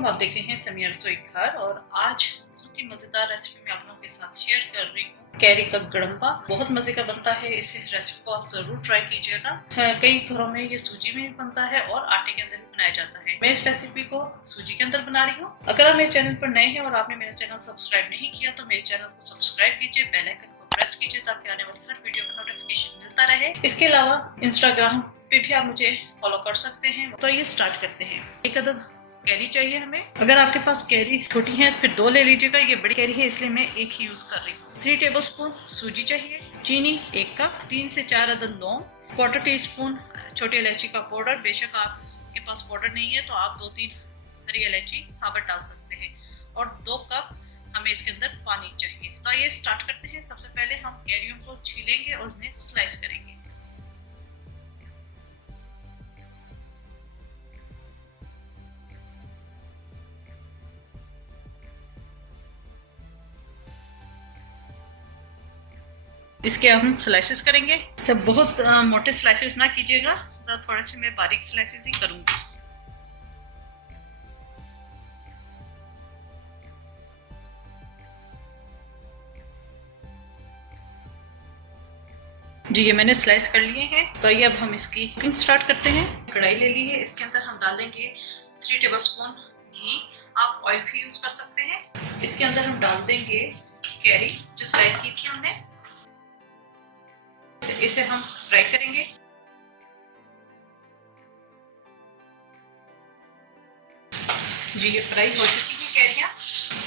अस्सलाम, आप देख रहे हैं समिया रसोई घर। और आज बहुत ही मज़ेदार रेसिपी मैं आप लोगों के साथ शेयर कर रही हूँ। कैरी का गड़म्बा बहुत मज़े का बनता है। इस रेसिपी को आप ज़रूर ट्राई कीजिएगा। कई घरों में ये सूजी में भी बनता है और आटे के अंदर भी बनाया जाता है। मैं इस रेसिपी को सूजी के अंदर बना रही हूँ। अगर आप मेरे चैनल पर नए हैं और आपने मेरा चैनल सब्सक्राइब नहीं किया तो मेरे चैनल को सब्सक्राइब कीजिए, बेल आइकन को प्रेस कीजिए ताकि आने वाली हर वीडियो का नोटिफिकेशन मिलता रहे। इसके अलावा इंस्टाग्राम पे भी आप मुझे फॉलो कर सकते हैं। तो ये स्टार्ट करते हैं। एक अदद कैरी चाहिए हमें। अगर आपके पास कैरी छोटी है तो फिर 2 ले लीजिएगा। ये बड़ी कैरी है इसलिए मैं एक ही यूज कर रही हूँ। 3 टेबलस्पून सूजी चाहिए, चीनी 1 कप, 3 से 4 अदद लौंग, 1/4 टीस्पून छोटी इलायची का पाउडर। बेशक आपके पास पाउडर नहीं है तो आप 2-3 हरी इलायची साबुत डाल सकते हैं, और 2 कप हमें इसके अंदर पानी चाहिए। तो ये स्टार्ट करते हैं। सबसे पहले हम कैरियों को छीलेंगे और उन्हें स्लाइस करेंगे। इसके हम स्लाइसेस करेंगे। जब बहुत मोटे स्लाइसेस ना कीजिएगा, तो थोड़े से मैं बारीक स्लाइसेस ही करूंगी। जी ये मैंने स्लाइस कर लिए हैं। तो ये अब हम इसकी कुकिंग स्टार्ट करते हैं। कढ़ाई ले ली है, इसके अंदर हम डाल देंगे 3 टेबलस्पून घी। आप ऑयल भी यूज कर सकते हैं। इसके अंदर हम डाल देंगे कैरी जो स्लाइस की थी हमने। इसे हम फ्राई करेंगे। जी ये फ्राई हो चुकी है कैरियां,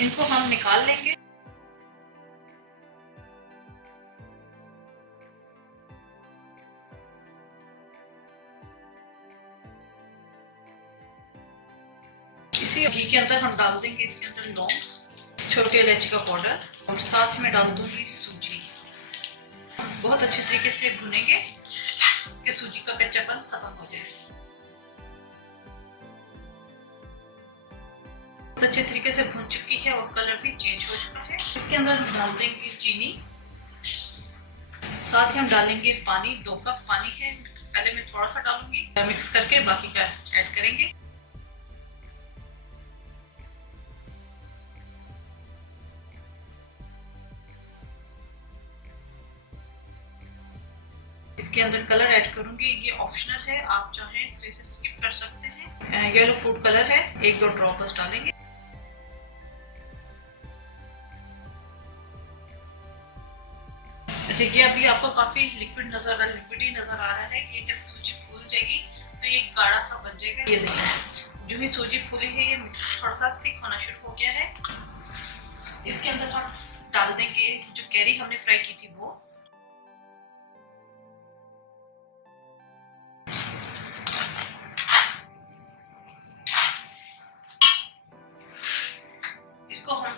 इनको हम निकाल लेंगे। इसी घी के अंदर हम डाल देंगे इसके अंदर लौंग, छोटी इलायची का पाउडर, और साथ में डाल दूंगी सूजी। बहुत अच्छे तरीके से भुनेंगे कि सूजी का कच्चापन खत्म हो जाए। बहुत अच्छे तरीके से भुन चुकी है और कलर भी चेंज हो चुका है। इसके अंदर हम डाल देंगे चीनी, साथ ही हम डालेंगे पानी। 2 कप पानी है, पहले मैं थोड़ा सा डालूंगी, मिक्स करके बाकी का ऐड करेंगे। इसके अंदर कलर ऐड करूंगी, ये ऑप्शनल है, आप चाहें तो इसे स्किप कर सकते हैं। येलो फूड कलर है, 1-2 ड्रॉप बस डालेंगे। अच्छा ये अभी आपको काफी लिक्विड नजर आ रहा है। ये जब सूजी फूल जाएगी तो ये गाढ़ा सा बन जाएगा। ये देखिए जो ही सूजी फूली है ये मिक्स थोड़ा सा थिक होना शुरू हो गया है। इसके अंदर हम डाल देंगे जो कैरी हमने फ्राई की थी वो। इसको हम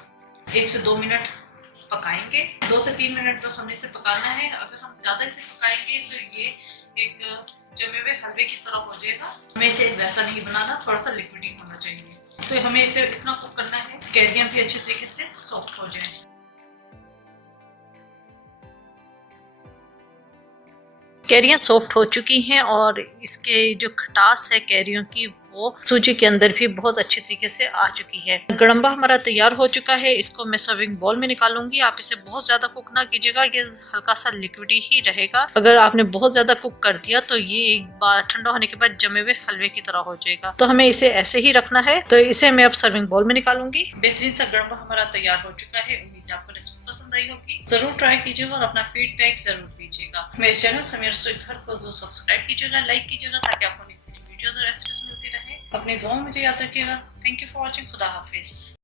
1 से 2 मिनट पकाएंगे। 2 से 3 मिनट बस हमें इसे पकाना है। अगर हम ज्यादा इसे पकाएंगे तो ये एक जमे हुए हलवे की तरह हो जाएगा। हमें इसे वैसा नहीं बनाना, थोड़ा सा लिक्विडी होना चाहिए। तो हमें इसे इतना कुक करना है कैरियां भी अच्छे तरीके से सॉफ्ट हो जाए। कैरियां सॉफ्ट हो चुकी हैं और इसके जो खटास है कैरियों की वो सूजी के अंदर भी बहुत अच्छे तरीके से आ चुकी है। गड़म्बा हमारा तैयार हो चुका है। इसको मैं सर्विंग बाउल में निकालूंगी। आप इसे बहुत ज्यादा कुक ना कीजिएगा, ये हल्का सा लिक्विडी ही रहेगा। अगर आपने बहुत ज्यादा कुक कर दिया तो ये एक बार ठंडा होने के बाद जमे हुए हलवे की तरह हो जाएगा। तो हमें इसे ऐसे ही रखना है। तो इसे मैं अब सर्विंग बाउल में निकालूंगी। बेहतरीन सा गड़म्बा हमारा तैयार हो चुका है। उम्मीद आपको रेसिपी पसंद आई होगी। जरूर ट्राई कीजिएगा और अपना फीडबैक जरूर दीजिएगा। मेरे चैनल समिया रसोई घर को जो सब्सक्राइब कीजिएगा, लाइक कीजिएगा ताकि आपको वीडियोस और रेसिपीज मिलती रहे। अपनी दुआओं में मुझे याद रखिएगा। Thank you for watching. खुदा हाफिज।